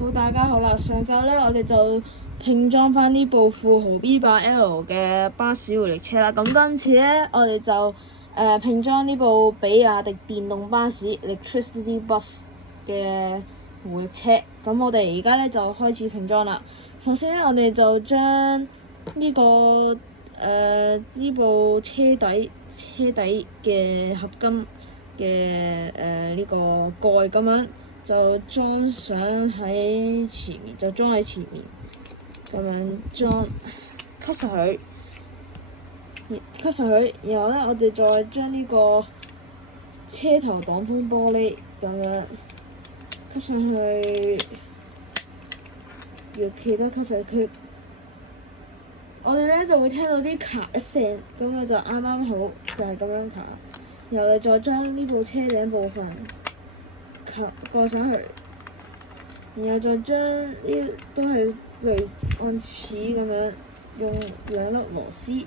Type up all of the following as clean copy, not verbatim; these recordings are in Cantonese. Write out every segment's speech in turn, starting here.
好，大家好啦！上晝咧，我哋就拼裝翻呢部富豪 B8L 嘅巴士回力車啦。咁今次咧，我哋就拼裝呢部比亞迪電動巴士 Electricity Bus 嘅回力車。咁我哋而家咧就開始拼裝啦。首先咧，我哋就將呢部車底嘅合金嘅呢個蓋咁樣就裝上喺前面，咁樣裝吸實佢，然後咧我哋再將呢個車頭擋風玻璃咁樣吸上去，要記得吸實佢。我哋咧就會聽到啲咔一聲，咁樣就啱啱好，就係咁樣咔。然後你再將呢部車頂部分掛上去，然後再將呢都係類按似咁樣用兩粒螺絲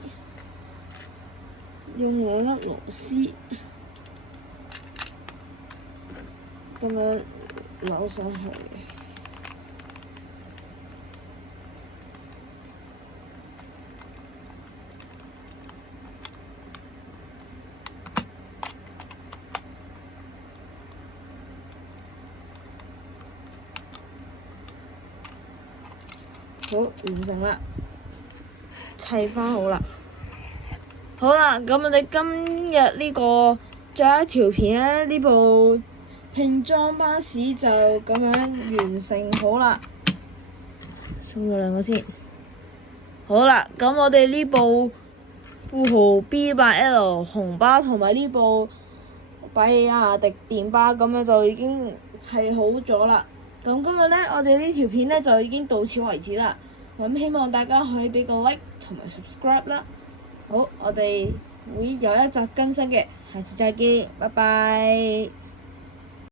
咁樣扭上去。好，完成啦，砌翻好啦。好啦，咁我哋今日呢個最後一條片咧，呢部拼裝巴士就咁樣完成好啦。送咗兩個先。好啦，咁我哋呢部富豪 B8L 紅巴同埋呢部比亞迪電巴咁樣就已經砌好咗啦。咁今日咧，我哋呢條片咧就已經到此為止啦。咁希望大家可以俾個 like 同埋 subscribe 啦。好，我哋會有一集更新嘅，下次再見，拜拜。